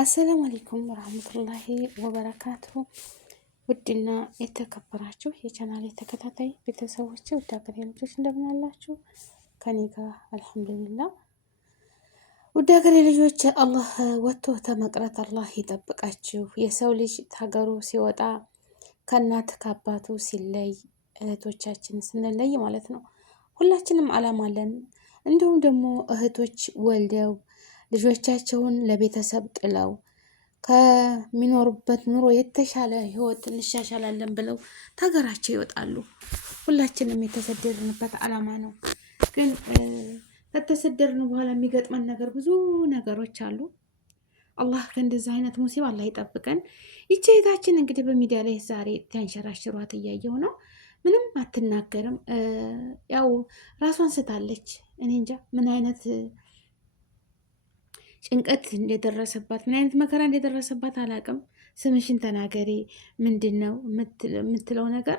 አሰላሙ አለይኩም ወራህመቱላሂ ወበረካቱሁ። ውድና የተከበራችሁ የቻናሌ ተከታታይ ቤተሰቦች ውድ ሀገሬ ልጆች እንደምን አላችሁ? ከኔ ጋር አልሐምዱሊላህ። ውድ ሀገሬ ልጆች አላህ ወጥቶ ተመቅረት አላህ ይጠብቃችሁ። የሰው ልጅ ሀገሩ ሲወጣ ከእናት ከአባቱ ሲለይ እህቶቻችን ስንለይ ማለት ነው ሁላችንም አላማ አለን። እንዲሁም ደግሞ እህቶች ወልደው ልጆቻቸውን ለቤተሰብ ጥለው ከሚኖሩበት ኑሮ የተሻለ ህይወት እንሻሻላለን ብለው ከሀገራቸው ይወጣሉ። ሁላችንም የተሰደድንበት አላማ ነው። ግን ከተሰደድን በኋላ የሚገጥመን ነገር ብዙ ነገሮች አሉ። አላህ ከእንደዚህ አይነት ሙሲባ አላህ ይጠብቀን። ይቺ እህታችን እንግዲህ በሚዲያ ላይ ዛሬ ተንሸራሽሯት እያየው ነው። ምንም አትናገርም። ያው ራሷን ስታለች። እኔ እንጃ ምን አይነት ጭንቀት እንደደረሰባት ምን አይነት መከራ እንደደረሰባት አላውቅም። ስምሽን ተናገሪ ምንድን ነው የምትለው ነገር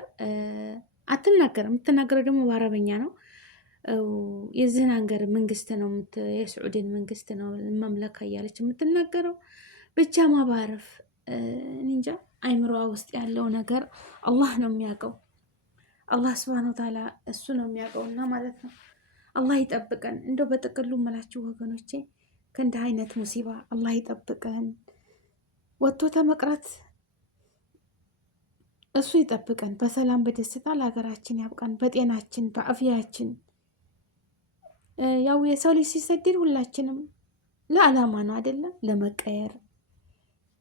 አትናገርም። የምትናገረው ደግሞ በአረበኛ ነው። የዚህን ሀገር መንግስት ነው የስዑድን መንግስት ነው መምለካ እያለች የምትናገረው። ብቻ ማባረፍ እንጃ አይምሮዋ ውስጥ ያለው ነገር አላህ ነው የሚያውቀው። አላህ ስብሃነ ወተዓላ እሱ ነው የሚያውቀውና ማለት ነው። አላህ ይጠብቀን። እንደው በጥቅሉ መላችሁ ወገኖቼ ከእንዲህ አይነት ሙሲባ አላህ ይጠብቀን። ወጥቶ ተመቅረት እሱ ይጠብቀን። በሰላም በደስታ ለሀገራችን ያብቃን። በጤናችን በአፍያችን። ያው የሰው ልጅ ሲሰደድ ሁላችንም ለዓላማ ነው አይደለም? ለመቀየር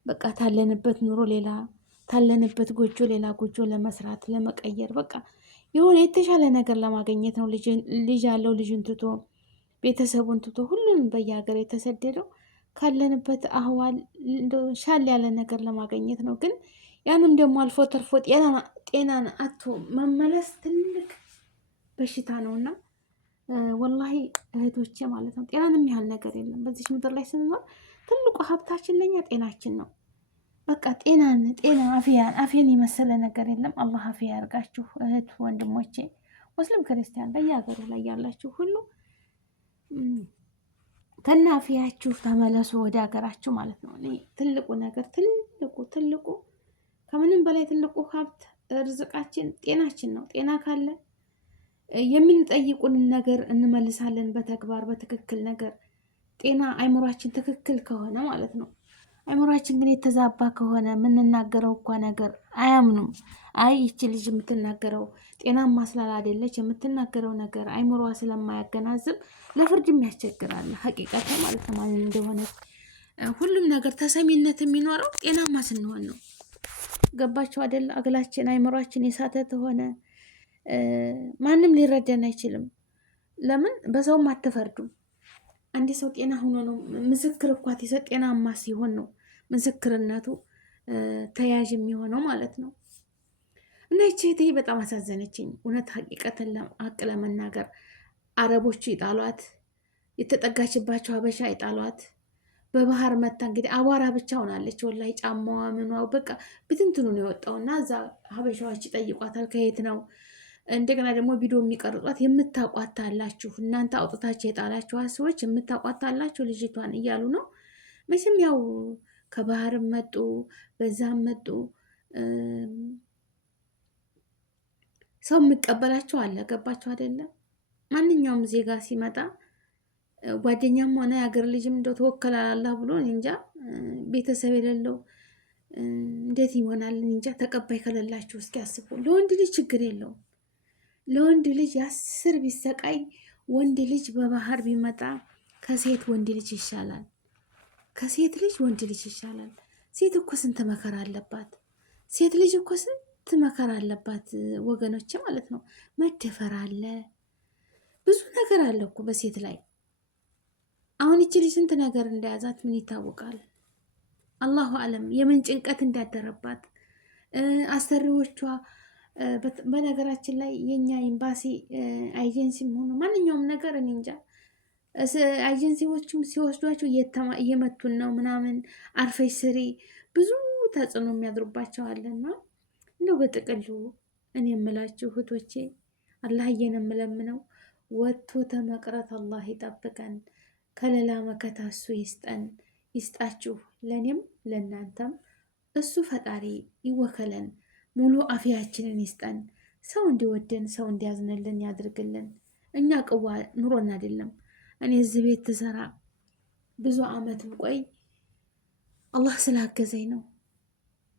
በቃ ታለንበት ኑሮ ሌላ ታለንበት ጎጆ ሌላ ጎጆ ለመስራት ለመቀየር በቃ የሆነ የተሻለ ነገር ለማግኘት ነው። ልጅ ያለው ልጅን ትቶ ቤተሰቡን ትቶ ሁሉም በየሀገር የተሰደደው ካለንበት አህዋል ሻል ያለ ነገር ለማግኘት ነው። ግን ያንም ደግሞ አልፎ ተርፎ ጤናን አቶ መመለስ ትልቅ በሽታ ነውና ወላሂ እህቶቼ ማለት ነው ጤናን የሚያህል ነገር የለም በዚች ምድር ላይ ስንኖር። ትልቁ ሀብታችን ለኛ ጤናችን ነው። በቃ ጤና አፍያን የመሰለ ነገር የለም። አላህ አፍያ ያርጋችሁ እህት ወንድሞቼ፣ ሙስሊም ክርስቲያን በየሀገሩ ላይ ያላችሁ ሁሉ ከናፊያችሁ ተመለሱ ወደ ሀገራችሁ ማለት ነው። ትልቁ ነገር ትልቁ ከምንም በላይ ትልቁ ሀብት ርዝቃችን ጤናችን ነው። ጤና ካለ የምንጠይቁንን ነገር እንመልሳለን በተግባር በትክክል ነገር። ጤና አይምሯችን ትክክል ከሆነ ማለት ነው። አይምሯችን ግን የተዛባ ከሆነ የምንናገረው እኳ ነገር አያምኑም። አይ ይቺ ልጅ የምትናገረው ጤናማ ስላላደለች የምትናገረው ነገር አይምሯ ስለማያገናዝብ ለፍርድም ያስቸግራል። ሀቂቀት ማለት ነው ማለት እንደሆነ ሁሉም ነገር ተሰሚነት የሚኖረው ጤናማ ስንሆን ነው። ገባችሁ አይደል? አግላችን አይምሯችን የሳተ ሆነ ማንም ሊረዳን አይችልም። ለምን በሰውም አትፈርዱም። አንድ ሰው ጤና ሆኖ ነው ምስክር እኳ ሲሰጥ ጤናማ ሲሆን ነው ምስክርነቱ ተያዥ የሚሆነው ማለት ነው። እና ይቺ እህቴ በጣም አሳዘነችኝ እውነት ሀቂቀትን ሀቅ ለመናገር አረቦቹ ይጣሏት፣ የተጠጋችባቸው ሀበሻ ይጣሏት። በባህር መታ እንግዲህ አቧራ ብቻ ሆናለች። ወላሂ ጫማዋ ምኗ በቃ ብትንትኑ ነው የወጣውና እዛ ሀበሻዎች ይጠይቋታል ከየት ነው። እንደገና ደግሞ ቪዲዮ የሚቀርጧት የምታቋታላችሁ እናንተ አውጥታችሁ የጣላችኋት ሰዎች የምታቋታላችሁ ልጅቷን እያሉ ነው። መቼም ያው ከባህርም መጡ በዛም መጡ ሰው የሚቀበላቸው አለ። ገባችሁ አይደለም? ማንኛውም ዜጋ ሲመጣ ጓደኛም ሆነ የሀገር ልጅም እንደው ተወከላላ ብሎ እንጃ ቤተሰብ የሌለው እንዴት ይሆናል? እንጃ ተቀባይ ከሌላችሁ እስኪ አስቡ። ለወንድ ልጅ ችግር የለውም። ለወንድ ልጅ 10 ቢሰቃይ ወንድ ልጅ በባህር ቢመጣ ከሴት ወንድ ልጅ ይሻላል። ከሴት ልጅ ወንድ ልጅ ይሻላል። ሴት እኮ ስንት መከራ አለባት። ሴት ልጅ እኮ ስንት መከራ አለባት ወገኖች ማለት ነው። መደፈር አለ፣ ብዙ ነገር አለ እኮ በሴት ላይ። አሁን ይቺ ልጅ ስንት ነገር እንደያዛት ምን ይታወቃል? አላሁ አለም የምን ጭንቀት እንዳደረባት አሰሪዎቿ። በነገራችን ላይ የኛ ኤምባሲ ኤጀንሲም ሆኖ ማንኛውም ነገር እኔ እንጃ ኤጀንሲዎቹም ሲወስዷቸው እየመቱን ነው ምናምን አርፈሽ ስሪ ብዙ ተጽዕኖ የሚያድሩባቸው አለና እንደው በጥቅሉ እኔ የምላችሁ እህቶቼ አላህዬን የምለምነው ወጥቶ ተመቅረት አላህ ይጠብቀን። ከሌላ መከታ እሱ ይስጠን። ይስጣችሁ፣ ለእኔም ለእናንተም እሱ ፈጣሪ ይወከለን፣ ሙሉ አፍያችንን ይስጠን፣ ሰው እንዲወደን ሰው እንዲያዝንልን ያድርግልን። እኛ ቅዋ ኑሮን አይደለም። እኔ እዚህ ቤት ትሰራ ብዙ አመት ብቆይ አላህ ስላገዘኝ ነው።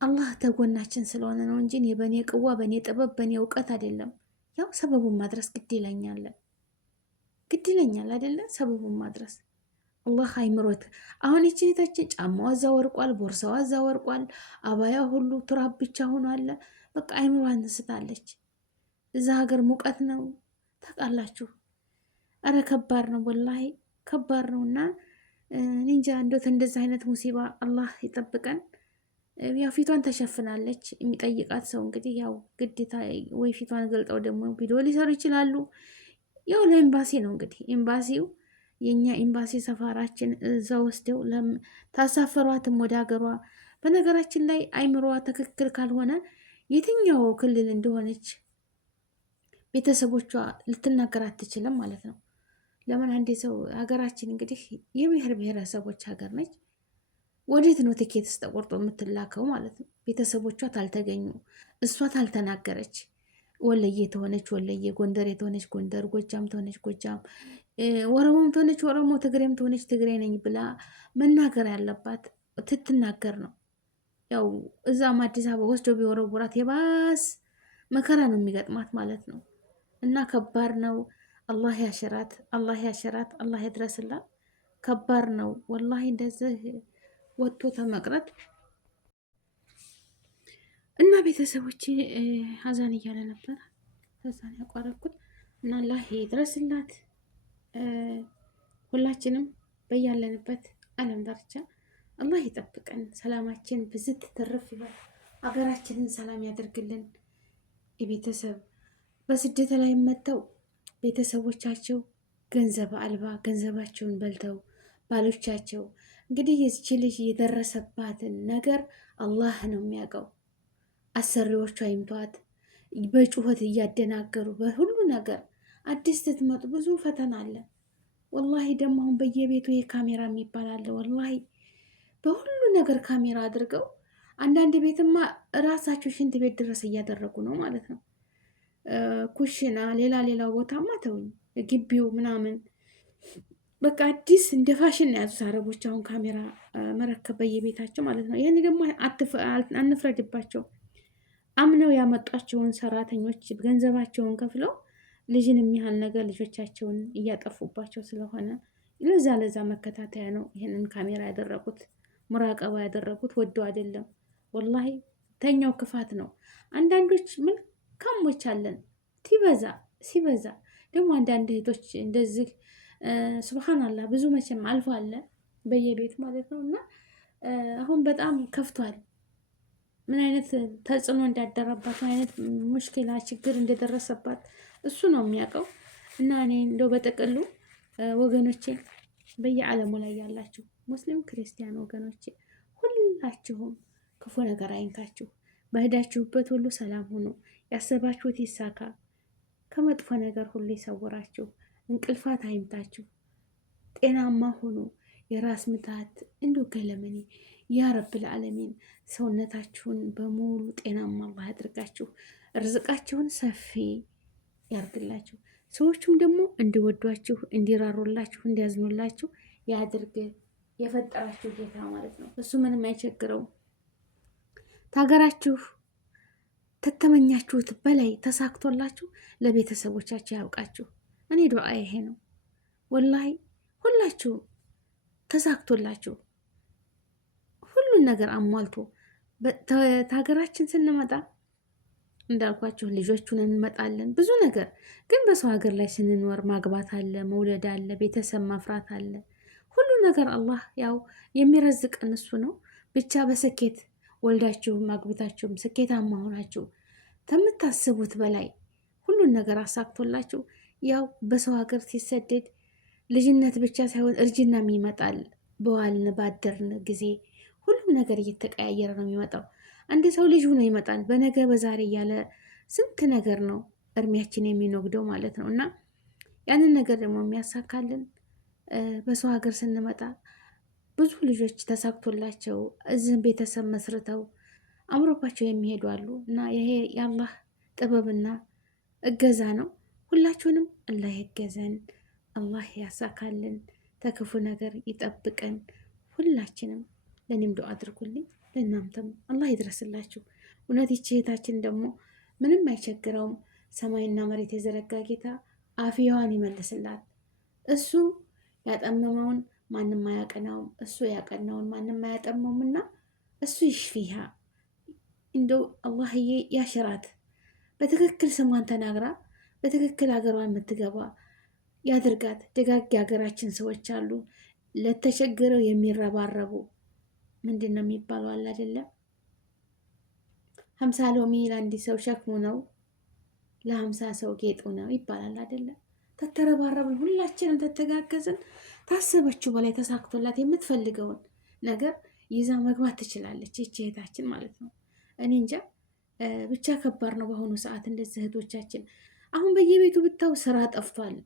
አላህ ተጎናችን ስለሆነ ነው እንጂ በእኔ ቅዋ፣ በእኔ ጥበብ፣ በእኔ እውቀት አይደለም። ያው ሰበቡን ማድረስ ግድ ይለኛል አይደለ? ሰበቡን ማድረስ አላህ አይምሮት። አሁን ይቺ እህታችን ጫማዋ እዛ ወርቋል፣ ቦርሳዋ እዛ ወርቋል፣ አባያ ሁሉ ቱራብ ብቻ ሆኖ አለ። በቃ አይምሮዋን ትስታለች። እዛ ሀገር ሙቀት ነው ታውቃላችሁ። አረ ከባድ ነው ወላሂ ከባድ ነው። እና እንጃ እንደት እንደዚህ አይነት ሙሲባ አላህ ይጠብቀን። ያው ፊቷን ተሸፍናለች። የሚጠይቃት ሰው እንግዲህ ያው ግዴታ ወይ ፊቷን ገልጠው ደግሞ ቪዲዮ ሊሰሩ ይችላሉ። ያው ለኤምባሲ ነው እንግዲህ ኤምባሲው የኛ ኤምባሲ ሰፋራችን እዛ ወስደው ታሳፈሯትም ወደ ሀገሯ። በነገራችን ላይ አይምሮዋ ትክክል ካልሆነ የትኛው ክልል እንደሆነች ቤተሰቦቿ ልትናገር አትችልም ማለት ነው። ለምን አንዴ ሰው ሀገራችን እንግዲህ የብሔር ብሔረሰቦች ሀገር ነች። ወዴት ነው ትኬትስ ተቆርጦ የምትላከው ማለት ነው? ቤተሰቦቿ ታልተገኙ፣ እሷ ታልተናገረች፣ ወለየ ተሆነች ወለየ፣ ጎንደር የተሆነች ጎንደር፣ ጎጃም ተሆነች ጎጃም፣ ወረሞም ተሆነች ወረሞ፣ ትግሬም ተሆነች ትግሬ ነኝ ብላ መናገር ያለባት ትትናገር ነው። ያው እዛም አዲስ አበባ ወስዶ ቢወረውራት የባስ መከራ ነው የሚገጥማት ማለት ነው። እና ከባድ ነው። አላህ ያሽራት፣ አላህ ያሽራት፣ አላህ ይድረስላት። ከባድ ነው ወላሂ እንደዚህ ወጥቶ ተመቅረት እና ቤተሰቦቼ ሀዛን እያለ ነበር ከዛን ያቋረኩት እና አላህ ይድረስላት። ሁላችንም በያለንበት ዓለም ዳርቻ አላህ ይጠብቀን። ሰላማችን ብዝት ትርፍ ይበል። ሀገራችንን ሰላም ያደርግልን። የቤተሰብ በስደት ላይ መጥተው ቤተሰቦቻቸው ገንዘብ አልባ ገንዘባቸውን በልተው ባሎቻቸው እንግዲህ የዚች ልጅ የደረሰባትን ነገር አላህ ነው የሚያውቀው። አሰሪዎቿ አይምቷት በጩኸት እያደናገሩ በሁሉ ነገር አዲስ ስትመጡ ብዙ ፈተና አለ። ወላሂ ደግሞ አሁን በየቤቱ የካሜራ የሚባል አለ። ወላሂ በሁሉ ነገር ካሜራ አድርገው አንዳንድ ቤትማ ራሳቸው ሽንት ቤት ድረስ እያደረጉ ነው ማለት ነው። ኩሽና ሌላ ቦታማ ተውኝ፣ ግቢው ምናምን በቃ አዲስ እንደ ፋሽን ነው ያዙት አረቦች አሁን ካሜራ መረከብ በየቤታቸው ማለት ነው። ይህን ደግሞ አንፍረድባቸው። አምነው ያመጧቸውን ሰራተኞች ገንዘባቸውን ከፍለው ልጅን የሚያህል ነገር ልጆቻቸውን እያጠፉባቸው ስለሆነ ለዛ መከታተያ ነው ይህንን ካሜራ ያደረጉት፣ ሙራቀባ ያደረጉት ወደው አይደለም። ወላሂ ተኛው ክፋት ነው። አንዳንዶች መልካሞች አለን ሲበዛ ደግሞ አንዳንድ እህቶች እንደዚህ ሱብሃንአላህ ብዙ መቼም አልፎ አለ በየቤት ማለት ነው። እና አሁን በጣም ከፍቷል። ምን አይነት ተጽዕኖ እንዳደረባት፣ ምን አይነት ሙሽኪላ ችግር እንደደረሰባት እሱ ነው የሚያውቀው። እና እኔ እንደው በጥቅሉ ወገኖቼ በየዓለሙ ላይ ያላችሁ ሙስሊም ክርስቲያን ወገኖቼ ሁላችሁም ክፉ ነገር አይንካችሁ፣ በሄዳችሁበት ሁሉ ሰላም ሁኑ፣ ያሰባችሁት ይሳካ፣ ከመጥፎ ነገር ሁሉ ይሰውራችሁ፣ እንቅልፋት አይምታችሁ፣ ጤናማ ሁኑ። የራስ ምታት እንዲሁ ገለመኔ ያ ረብል ዓለሚን ሰውነታችሁን በሙሉ ጤናማ አላህ ያድርጋችሁ፣ ርዝቃችሁን ሰፊ ያርግላችሁ። ሰዎቹም ደግሞ እንዲወዷችሁ፣ እንዲራሩላችሁ፣ እንዲያዝኑላችሁ ያድርግ የፈጠራችሁ ጌታ ማለት ነው። እሱ ምንም አይቸግረውም። ታገራችሁ ተተመኛችሁት በላይ ተሳክቶላችሁ ለቤተሰቦቻችሁ ያውቃችሁ። እኔ ዱዓ ይሄ ነው ወላሂ። ሁላችሁ ተሳክቶላችሁ ሁሉን ነገር አሟልቶ ታገራችን ስንመጣ እንዳልኳችሁ ልጆቹን እንመጣለን ብዙ ነገር። ግን በሰው ሀገር ላይ ስንኖር ማግባት አለ፣ መውለድ አለ፣ ቤተሰብ ማፍራት አለ። ሁሉ ነገር አላህ ያው የሚረዝቀን እሱ ነው። ብቻ በስኬት ወልዳችሁም አግብታችሁም ስኬታማ ሆናችሁ ከምታስቡት በላይ ሁሉን ነገር አሳክቶላችሁ ያው በሰው ሀገር ሲሰደድ ልጅነት ብቻ ሳይሆን እርጅናም ይመጣል። በዋልን ባደርን ጊዜ ሁሉም ነገር እየተቀያየረ ነው የሚመጣው። አንድ ሰው ልጅ ሆኖ ይመጣል በነገ በዛሬ እያለ ስንት ነገር ነው እድሜያችን የሚኖግደው ማለት ነው። እና ያንን ነገር ደግሞ የሚያሳካልን በሰው ሀገር ስንመጣ ብዙ ልጆች ተሳክቶላቸው እዚህም ቤተሰብ መስርተው አምሮባቸው የሚሄዱ አሉ እና ይሄ የአላህ ጥበብና እገዛ ነው። ሁላችሁንም አላህ ይገዘን፣ አላህ ያሳካልን፣ ተክፉ ነገር ይጠብቀን። ሁላችንም ለእኔም ዱዓ አድርጉልኝ፣ ለእናንተም አላህ ይድረስላችሁ። እውነት ይህች እህታችን ደግሞ ምንም አይቸግረውም። ሰማይና መሬት የዘረጋ ጌታ አፍያዋን ይመልስላት። እሱ ያጠመመውን ማንም አያቀናውም፣ እሱ ያቀናውን ማንም አያጠመውም እና እሱ ይሽፊሃ። እንደው አላህዬ ያሽራት፣ በትክክል ስሟን ተናግራ በትክክል ሀገሯን የምትገባ ያድርጋት። ደጋግ ሀገራችን ሰዎች አሉ ለተቸገረው የሚረባረቡ። ምንድን ነው የሚባለው አለ አይደለም፣ 50 ሎሚ ለአንድ ሰው ሸክሙ ነው፣ ለ50 ሰው ጌጡ ነው ይባላል አይደለም። ተተረባረብን፣ ሁላችንም ተተጋገዝን፣ ታሰበችው በላይ ተሳክቶላት የምትፈልገውን ነገር ይዛ መግባት ትችላለች ይህች እህታችን ማለት ነው። እኔ እንጃ ብቻ ከባድ ነው በአሁኑ ሰዓት እንደዚህ እህቶቻችን። አሁን በየቤቱ ብታው ስራ ጠፍቷል።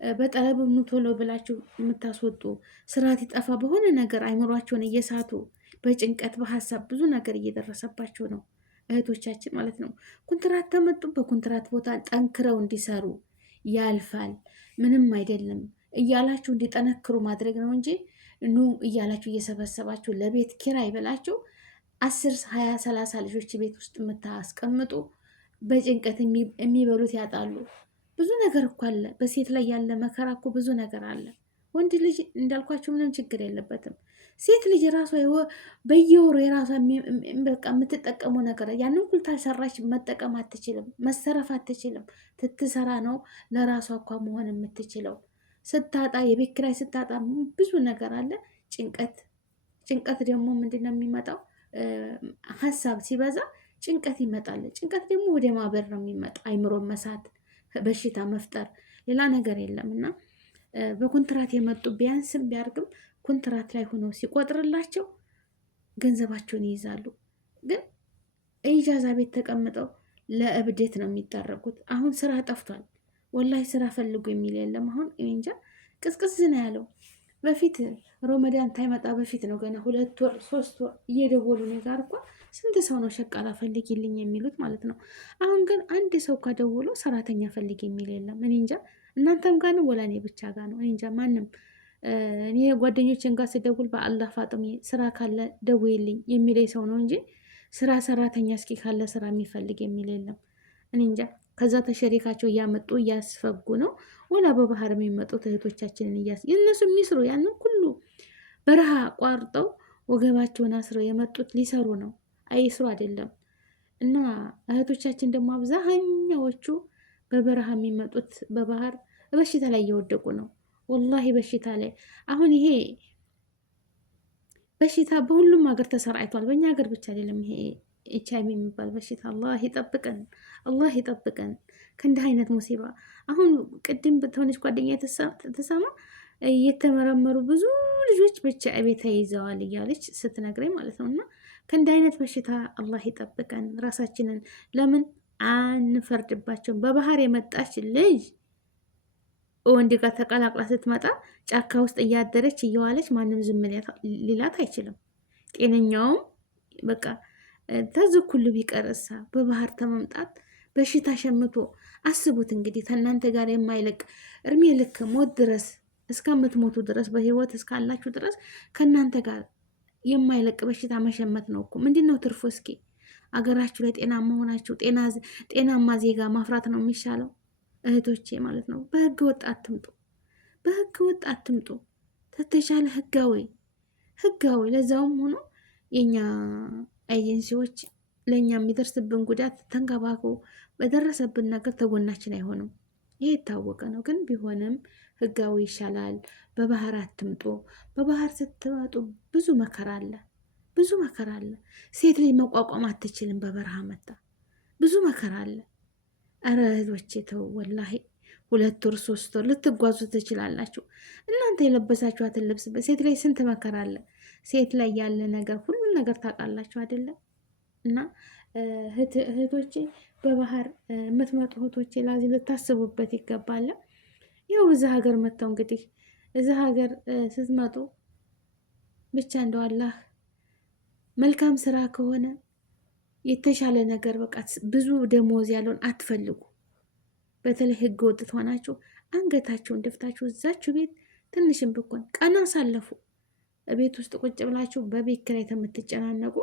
በጠለብ ኑ ቶሎ ብላችሁ የምታስወጡ ስርዓት ይጠፋ በሆነ ነገር አይምሯቸውን እየሳቱ በጭንቀት በሀሳብ ብዙ ነገር እየደረሰባቸው ነው እህቶቻችን ማለት ነው። ኩንትራት ተመጡ፣ በኩንትራት ቦታ ጠንክረው እንዲሰሩ ያልፋል፣ ምንም አይደለም እያላችሁ እንዲጠነክሩ ማድረግ ነው እንጂ ኑ እያላችሁ እየሰበሰባችሁ ለቤት ኪራይ ብላችሁ 10 20 30 ልጆች ቤት ውስጥ የምታስቀምጡ በጭንቀት የሚበሉት ያጣሉ። ብዙ ነገር እኮ አለ። በሴት ላይ ያለ መከራ እኮ ብዙ ነገር አለ። ወንድ ልጅ እንዳልኳቸው ምንም ችግር የለበትም። ሴት ልጅ የራሷ በየወሩ የራሷ በቃ የምትጠቀመው ነገር ያንን ሁሉ ታልሰራች መጠቀም አትችልም፣ መሰረፍ አትችልም። ትትሰራ ነው ለራሷ እኳ መሆን የምትችለው። ስታጣ የቤት ኪራይ ስታጣ ብዙ ነገር አለ። ጭንቀት ደግሞ ምንድን ነው የሚመጣው? ሀሳብ ሲበዛ ጭንቀት ይመጣል። ጭንቀት ደግሞ ወደ ማበር ነው የሚመጣ፣ አይምሮ መሳት፣ በሽታ መፍጠር፣ ሌላ ነገር የለም። እና በኮንትራት የመጡ ቢያንስም ቢያርግም ኮንትራት ላይ ሆነው ሲቆጥርላቸው ገንዘባቸውን ይይዛሉ። ግን ኢጃዛ ቤት ተቀምጠው ለእብደት ነው የሚዳረጉት። አሁን ስራ ጠፍቷል። ወላሂ ስራ ፈልጉ የሚል የለም። አሁን እንጃ ቅዝቅዝ ነው ያለው። በፊት ሮመዳን ታይመጣ በፊት ነው ገና 2 ወር 3 ወር እየደወሉ እኔ ጋር እኮ ስንት ሰው ነው ሸቃላ ፈልጊልኝ የሚሉት ማለት ነው። አሁን ግን አንድ ሰው ካደውሎ ሰራተኛ ፈልግ የሚል የለም። እኔ እንጃ እናንተም ጋር ነው ወላ እኔ ብቻ ጋር ነው? እኔ እንጃ ማንም። እኔ ጓደኞችን ጋር ስደውል በአላህ ፋጥሜ ስራ ካለ ደውይልኝ የሚለኝ ሰው ነው እንጂ ስራ ሰራተኛ እስኪ ካለ ስራ የሚፈልግ የሚል የለም። እኔ እንጃ ከዛ ተሸሪካቸው እያመጡ እያስፈጉ ነው። ወላ በባህር የሚመጡት እህቶቻችንን የእነሱ የሚስሩ ያንን ሁሉ በረሃ ቋርጠው ወገባቸውን አስረው የመጡት ሊሰሩ ነው፣ አይስሩ አይደለም። እና እህቶቻችን ደግሞ አብዛኛዎቹ በበረሃ የሚመጡት በባህር በሽታ ላይ እየወደቁ ነው። ወላሂ በሽታ ላይ አሁን ይሄ በሽታ በሁሉም ሀገር ተሰራጭቷል። በእኛ ሀገር ብቻ አይደለም ይሄ ኤችአይቪ የሚባል በሽታ። አላህ ይጠብቀን፣ አላህ ይጠብቀን ከእንዲህ አይነት ሙሲባ። አሁን ቅድም በተሆነች ጓደኛ የተሰማ የተመረመሩ ብዙ ልጆች በኤችአይቪ ተይዘዋል እያለች ስትነግረኝ ማለት ነው። እና ከእንዲህ አይነት በሽታ አላህ ይጠብቀን። ራሳችንን ለምን አንፈርድባቸውም? በባህር የመጣች ልጅ ወንድ ጋር ተቀላቅላ ስትመጣ ጫካ ውስጥ እያደረች እየዋለች ማንም ዝም ሊላት አይችልም። ጤነኛውም በቃ ተዝኩል ቢቀርሳ በባህር ተመምጣት በሽታ ሸምቶ አስቡት እንግዲህ ከእናንተ ጋር የማይለቅ እድሜ ልክ ሞት ድረስ እስከምትሞቱ ድረስ በህይወት እስካላችሁ ድረስ ከእናንተ ጋር የማይለቅ በሽታ መሸመት ነው እኮ። ምንድን ነው ትርፎ? እስኪ አገራችሁ ላይ ጤና መሆናችሁ ጤናማ ዜጋ ማፍራት ነው የሚሻለው እህቶቼ ማለት ነው። በህገ ወጥ አትምጡ፣ በህገ ወጥ አትምጡ። ተተሻለ ህጋዊ ለዛውም ሆኖ የኛ ኤጀንሲዎች ለእኛ የሚደርስብን ጉዳት ተንከባክቦ በደረሰብን ነገር ተጎናችን አይሆንም። ይህ የታወቀ ነው። ግን ቢሆንም ህጋዊ ይሻላል። በባህር አትምጡ። በባህር ስትመጡ ብዙ መከራ አለ፣ ብዙ መከራ አለ። ሴት ልጅ መቋቋም አትችልም። በበረሃ መጣ ብዙ መከራ አለ። አረ እህቶቼ ተው ወላሂ 2 ወር 3 ወር ልትጓዙ ትችላላችሁ። እናንተ የለበሳችኋትን ልብስ ሴት ላይ ስንት መከራ አለ። ሴት ላይ ያለ ነገር ሁሉን ነገር ታውቃላችሁ አይደለም? እና እህቶቼ በባህር የምትመጡ እህቶቼ ላዚ ልታስቡበት ይገባል። ያው እዚህ ሀገር መጥተው እንግዲህ እዚህ ሀገር ስትመጡ ብቻ እንደው አላህ መልካም ስራ ከሆነ የተሻለ ነገር በቃ ብዙ ደሞዝ ያለውን አትፈልጉ። በተለይ ህገ ወጥ ሆናችሁ አንገታችሁን ደፍታችሁ እዛችሁ ቤት ትንሽም ብኮን ቀን አሳለፉ። ቤት ውስጥ ቁጭ ብላችሁ በቤት ኪራይ የምትጨናነቁ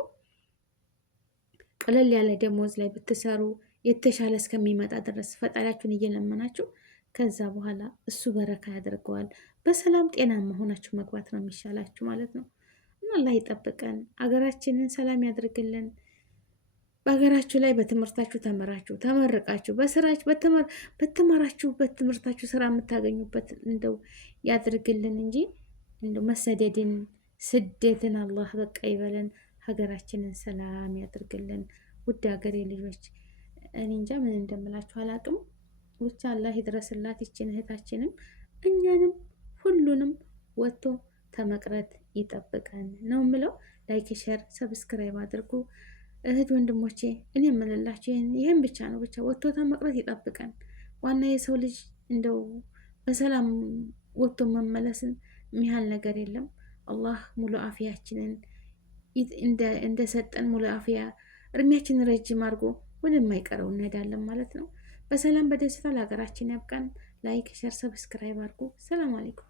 ቀለል ያለ ደሞዝ ላይ ብትሰሩ የተሻለ እስከሚመጣ ድረስ ፈጣሪያችሁን እየለመናችሁ ከዛ በኋላ እሱ በረካ ያደርገዋል። በሰላም ጤናማ ሆናችሁ መግባት ነው የሚሻላችሁ ማለት ነው። እና አላህ ይጠብቀን፣ አገራችንን ሰላም ያድርግልን። በሀገራችሁ ላይ በትምህርታችሁ ተምራችሁ ተመርቃችሁ በስራችሁ በተማራችሁበት ትምህርታችሁ ስራ የምታገኙበት እንደው ያድርግልን እንጂ እንደው መሰደድን ስደትን አላህ በቃ ይበለን። ሀገራችንን ሰላም ያድርግልን። ውድ ሀገሬ ልጆች እኔ እንጃ ምን እንደምላችሁ አላቅም። ብቻ አላህ ይድረስላት ይችን እህታችንም እኛንም ሁሉንም ወጥቶ ተመቅረት ይጠብቀን ነው ምለው። ላይክ፣ ሸር፣ ሰብስክራይብ አድርጉ እህት ወንድሞቼ። እኔ የምልላችሁ ይህን ብቻ ነው። ብቻ ወጥቶ ተመቅረት ይጠብቀን። ዋና የሰው ልጅ እንደው በሰላም ወጥቶ መመለስን የሚያህል ነገር የለም። አላህ ሙሉ አፍያችንን እንደሰጠን ሙሉ አፍያ እድሜያችንን ረጅም አድርጎ ወደማይቀረው እንሄዳለን ማለት ነው። በሰላም በደስታ ለሀገራችን ያብቃን። ላይክ፣ ሸር፣ ሰብስክራይብ አድርጉ። ሰላም አለይኩም።